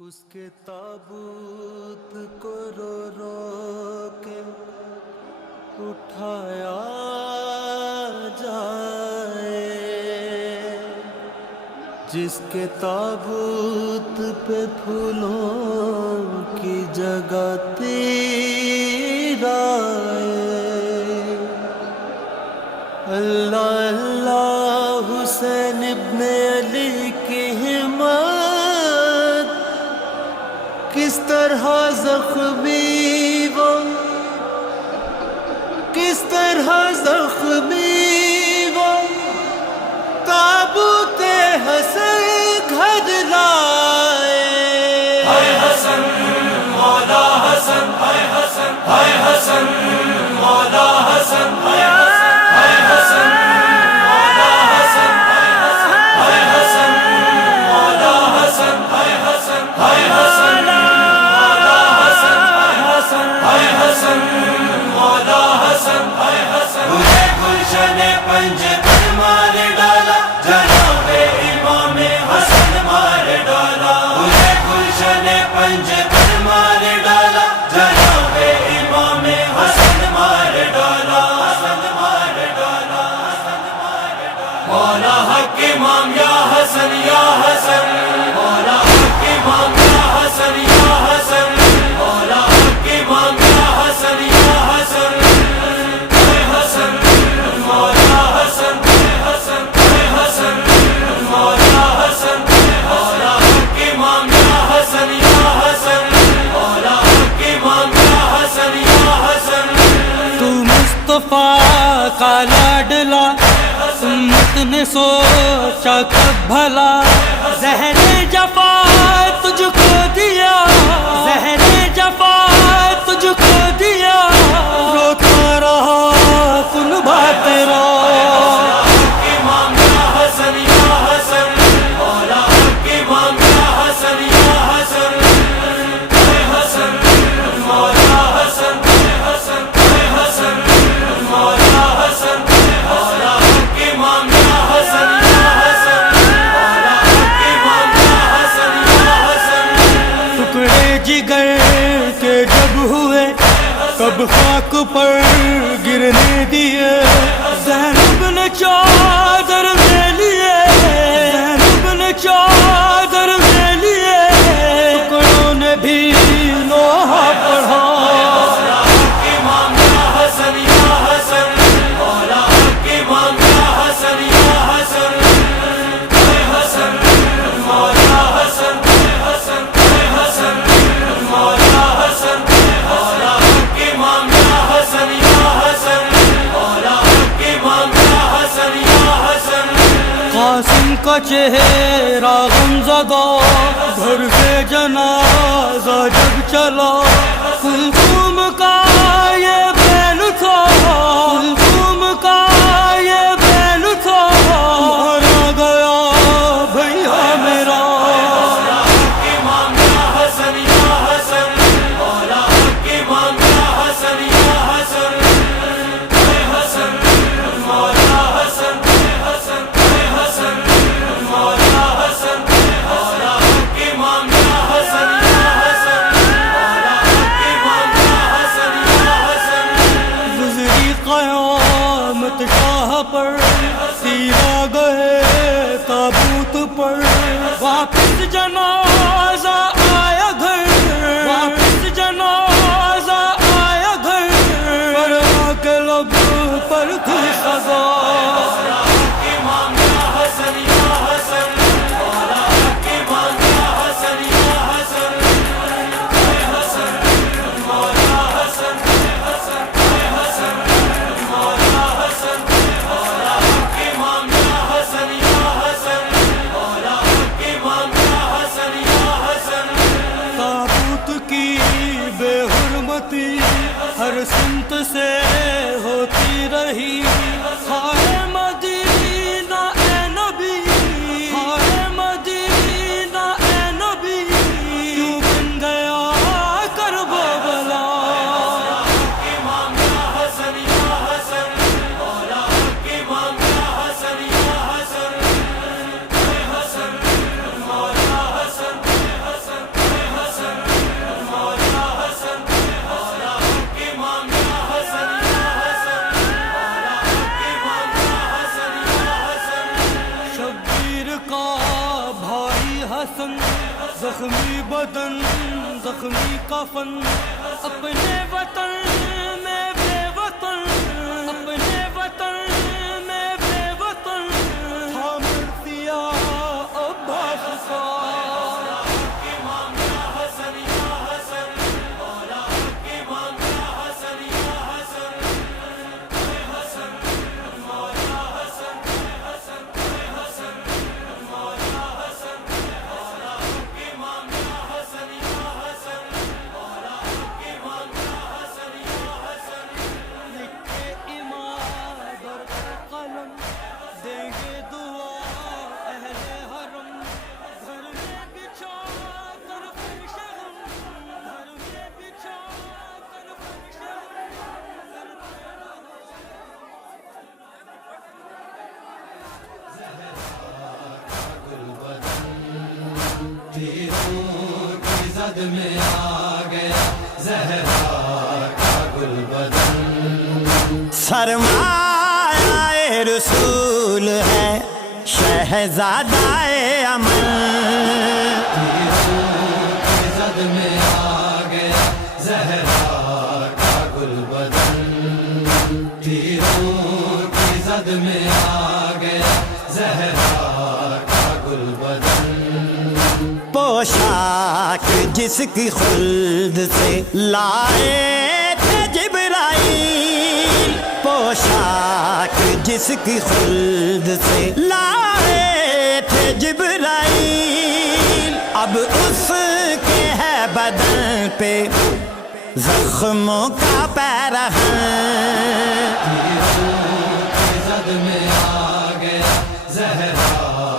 اس کے تابوت کو رو رو کے اٹھایا جائے، جس کے تابوت پہ پھولوں کی جگہ تیر آئے۔ اللہ اللہ حسین ابن علی کی ہمت کس طرح زخمی وہ، کس طرح زخمی وہ تابوت حسن گھر لائے۔ ہائے حسن مولا حسن، ہائے حسن، ہائے حسن مولا حسن، ہائے حسن مولا حسن، ہائے حسن مولا حسن، ہائے حسن، ہائے حسن مولا حسن، ہائے حسن مولا حسن، ہائے حسن مجھے گلشن پنج پر مار ڈالا، جناب امام حسن مار ڈالا، مجھے گلشن پنج پر مار ڈالا، جناب امام حسن مار ڈالا، حسن مار ڈالا، حسن مار ڈالا۔ مولا حق امام یا حسن یا حسن، مولا حق امام یا حسن یا حسن، مولا حق امام یا حسن یا حسن، اے حسن مولا حسن، اے حسن، اے حسن مولا حسن، مولا حق امام یا حسن یا حسن، مولا حق امام یا حسن یا حسن۔ تو مصطفیٰ کا لاڈلا، امت نے سوچا کب بھلا، زہر جفا تجھ کو دیا، زہر جفا تجھ کو دیا، روتا رہا کنبہ تیرا۔ امام یا حسن یا حسن، مولا حق امام یا حسن یا حسن، اے حسن مولا حسن، اے حسن، اے حسن مولا حسن، مولا حق امام یا حسن یا حسن، مولا حق امام یا حسن یا حسن۔ ٹکڑے جگر کے جب ہوئے کب خاک پر گرنے دیے، زینب نے چادر لے لیے، زینب نے چادر لے لیے، ٹکڑوں نے بھی لوہا پڑھا۔ مولا حق امام یا حسن یا حسن، مولا حق امام یا حسن یا حسن، اے حسن مولا حسن، اے حسن، اے حسن مولا حسن، مولا حق امام یا حسن یا حسن، مولا حق امام یا حسن یا حسن۔ قاسم کا چہرہ غمزدہ، گھر سے جنازہ جب چلا، کلثوم کا یہ بیل تھا، کلثوم کا یہ بیل تھا، مارا گیا بھیا میرا۔ مولا حق امام یا حسن یا حسن، مولا حق امام یا حسن یا حسن، اے حسن مولا حسن، اے حسن، اے حسن مولا حسن، مولا حق امام یا حسن یا حسن، مولا حق امام یا حسن یا حسن۔ گزری قیامت شاہ پر، سیرا گئے تابوت پر، واپس جنازہ آیا گھر، واپس جنازہ آیا گھر، فرما کے لب پر تھی سزا۔ مولا حق امام یا حسن یا حسن، مولا حق امام یا حسن یا حسن، اے حسن مولا حسن، اے حسن، اے حسن مولا حسن، مولا حق امام یا حسن یا حسن، مولا حق امام یا حسن یا حسن۔ تابوت کی بے حرمتی ہر سمت سے ہوتی رہی، ہائے مدینہ اے نبی، ہائے مدینہ اے نبی، کیوں بن گیا کربلا۔ حق امام یا حسن یا حسن، مولا حق امام یا حسن یا حسن، اے حسن مولا حسن، اے حسن، اے حسن زخمی بدن زخمی کفن اپنے وطن میں بے وطن اپنے وطن میں بے وطن تھا مرثیہ عباس کا تیروں کی زد میں آ گیا زہرا کا گل بدن سرمایہ رسول ہے شہزادہ امن تیروں کی زد میں آ گیا زہرا کا گل بدن تیروں کی زد میں آ گیا زہرا کا گل بدن پوشاک جس کی خلد سے لائے تھے جبرائیل پوشاک جس کی خلد سے لائے تھے جبرائیل اب اس کے ہے بدن پہ زخموں کا پیرہن تیروں کی زد میں آ گیا زہرا